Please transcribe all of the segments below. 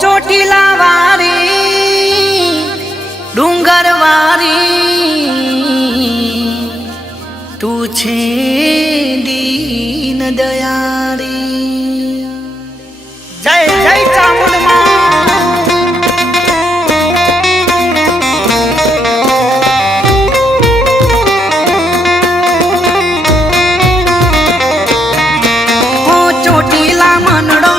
ચોટીલા વારી ડુંગર વારી તું છે દીન દયાળી જય જય ચામુંડમાં ચોટીલા મનડો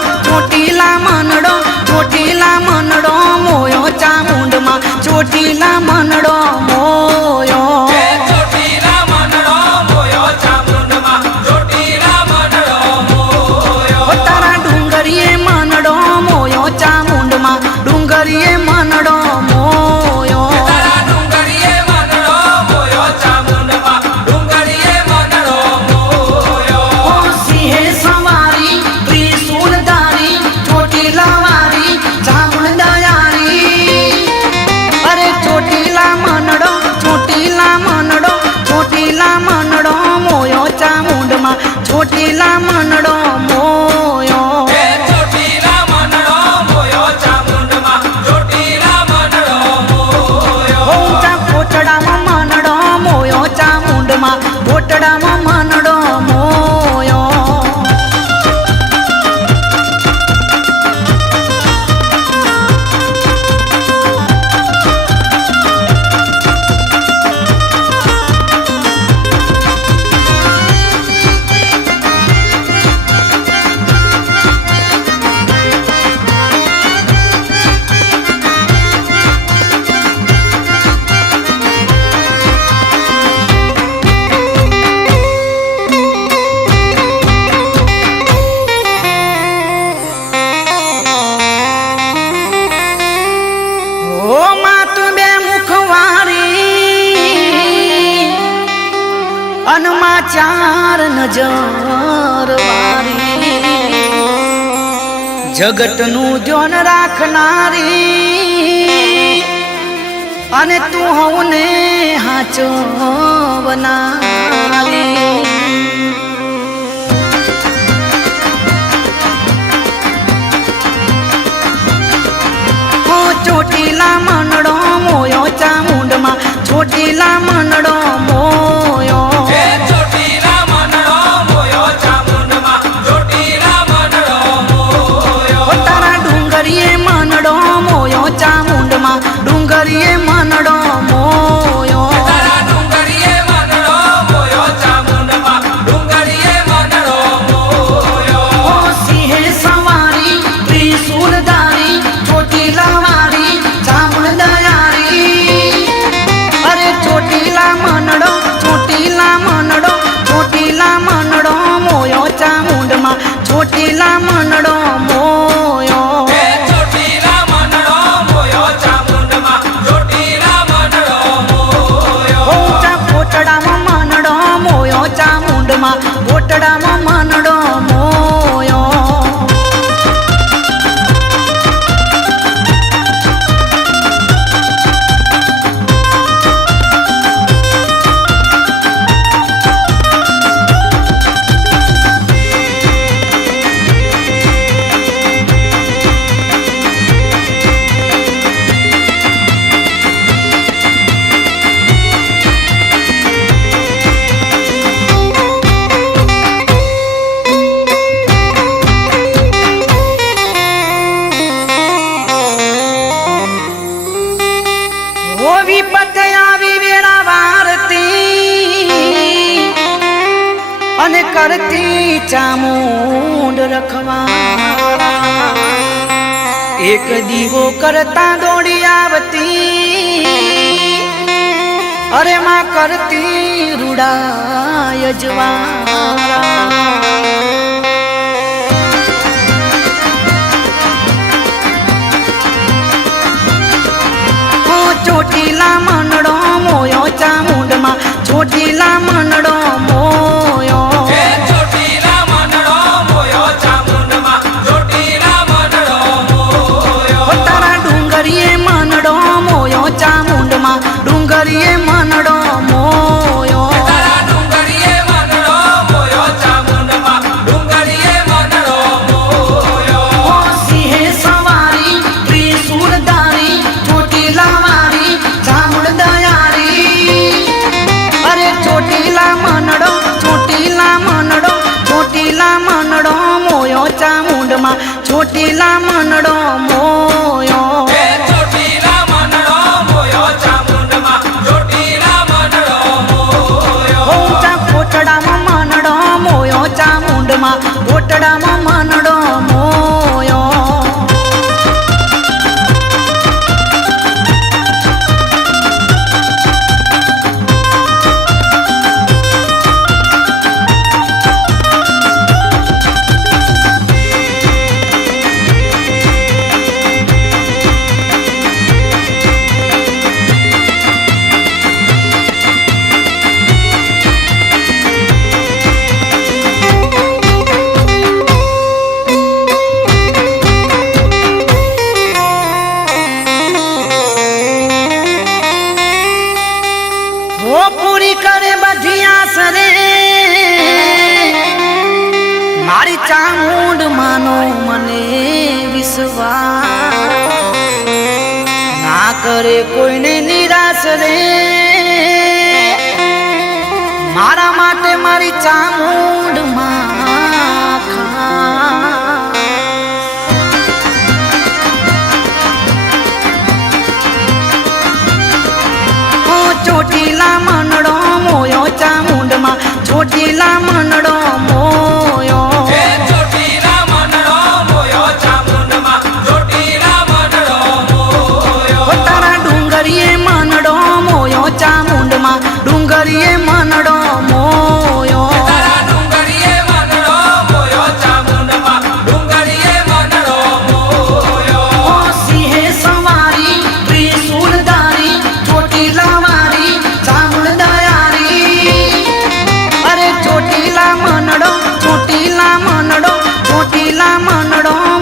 મોયો ચોટીલા મનડો મોયો ચામુંડમાં ચોટીલા મનડો મોયો તારા ડુંગરીએ મનડો મોયો ચામુંડમાં ડુંગરીએ મનડો મોયો તારા ડુંગરીએ મનડો મોયો ચામુંડમાં ડુંગરીએ મનડો મોયો સિંહે સવારી ત્રિશૂલધારી ચોટીલા વારી ચામુંડ દયાળી અરે ચોટીલા મનડો મોયો ચામુંડમાં ચોટીલા મનડો મોયો ચોટીલા મનડો મોયો ચામુંડમાં ચોટીલા મનડો મોયો ઊંચા કોટડામાં મનડો મોયો ચામુંડમાં કોટડામાં મનડો મોયો અનમાં ચાર નજર વારી જગતનું ધ્યાન રાખનારી અને તું હવને હાચવનારી ચોટીલા મનડો મોયો ચામુંડમાં ચોટીલા મનડો મોયો ચોટીલા મનડો મોયો ચામુંડમાં ચોટીલા મનડો મોયો તારા ડુંગરીએ મનડો મોયો ચામુંડમાં ડુંગરીએ મનડો મોયો તારા ડુંગરીએ મનડો મોયો ચામુંડમાં ડુંગરીએ મનડો મોયો સિંહે સવારી ત્રિશૂલધારી ચોટીલા વારી ચામુંડ દયાળી અરે ચોટીલા મનડો મોયો ચામુંડમાં ચોટીલા મનડો મોયો ચોટીલા મનડો મોયો ચામુંડમાં ચોટીલા મનડો મોયો ઊંચા કોટડામાં મનડો મોયો ચામુંડમાં કોટડામાં મનડો મોયો વિપત આવી વેળા વારતી અને કરતી ચામુંડ રખવા એક દીવો કરતા દોડી આવતી અરે માં કરતી રૂડાય જવારા ચોટીલા મનડો મોયો ચામુંડમાં ચોટીલા મનડો મોયો ચોટીલા મનડો મોયો ચામુંડમાં ચોટીલા મનડો મોયો તારા ડુંગરીએ મનડો મોયો ચામુંડમાં ડુંગરીએ મનડો મોયો તારા ડુંગરીએ મનડો મોયો ચોટીલા મનડો મોયો એ ચોટીલા મનડો મોયો ચામુંડમાં ચોટીલા મનડો મોયો ઊંચા કોટડામાં મનડો મોયો ચામુંડમાં કોટડામાં મનડો મોયો वो पूरी करे बधिया सरे मारी चामुंड मानो मने विश्वास ना करे कोઈને નિરાશ રે મારા માટે મારી ચામુંડ માં ચોટીલા મનડો મોયો ચામુંડમાં ચોટીલા મનડો મોયો એ ચોટીલા મનડો મોયો ચામુંડમાં ચોટીલા મનડો મોયો તારા ડુંગરીએ મનડો મોયો ચામુંડમાં ડુંગરીએ મનડો મોયો તારા ડુંગરીએ મનડો મોયો ચામુંડમાં ડુંગરીએ મનડો મોયો સિંહે સવારી ત્રિશૂલધારી ચોટીલા વારી ચામુંડ દયારી અરે ચોટીલા મનડો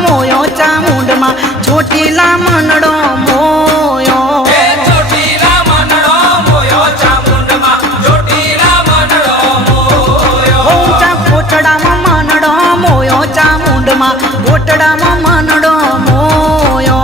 મોયો ચામુંડમાં ચોટીલા મનડો મોયો એ ચોટીલા મનડો મોયો ચામુંડમાં ચોટીલા મનડો મોયો ઊંચા કોટડામાં મનડો મોયો ચામુંડમાં કોટડામાં મનડો મોયો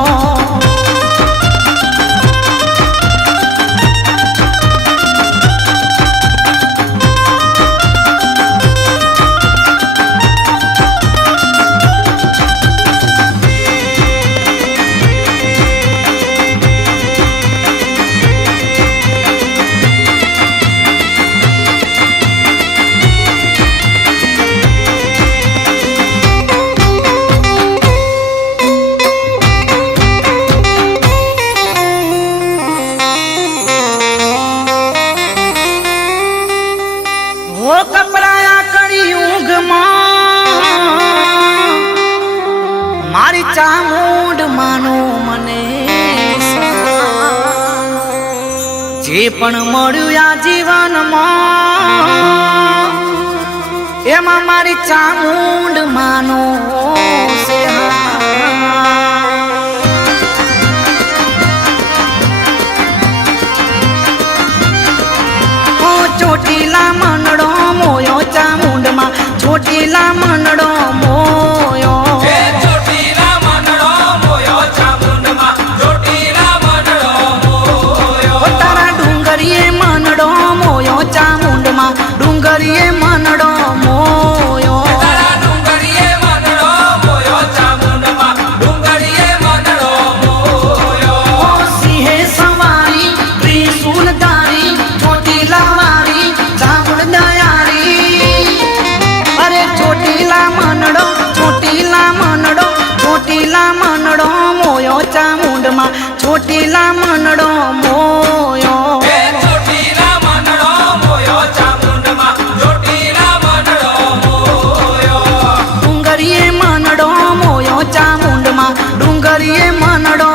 वो कपराया करी युगમાં મારી ચામુંડ માનો મને જે પણ મળ્યું આ જીવનમાં એમાં મારી ચામુંડ માનો છે ચોટીલા મનડો મોયો ચામુંડમાં ચોટીલા મનડો મોયો એ ચોટીલા મનડો મોયો ચામુંડમાં ચોટીલા મનડો મોયો તારા ડુંગરીએ મનડો મોયો ચામુંડમાં ડુંગરીએ મનડો મોયો તારા ડુંગરીએ મનડો મોયો ચામુંડમાં ડુંગરીએ મનડો મોયો સિંહે સવારી ત્રિશૂલધારી ચોટીલા વારી ચામુંડ દયારી અરે ચોટીલા મનડો મોયો ચામુંડમાં ચોટીલા મનડો મોયો એ ચોટીલા મનડો મોયો ચામુંડમાં ચોટીલા મનડો મોયો ડુંગરીએ મનડો મોયો ચામુંડમાં ડુંગરીએ મનડો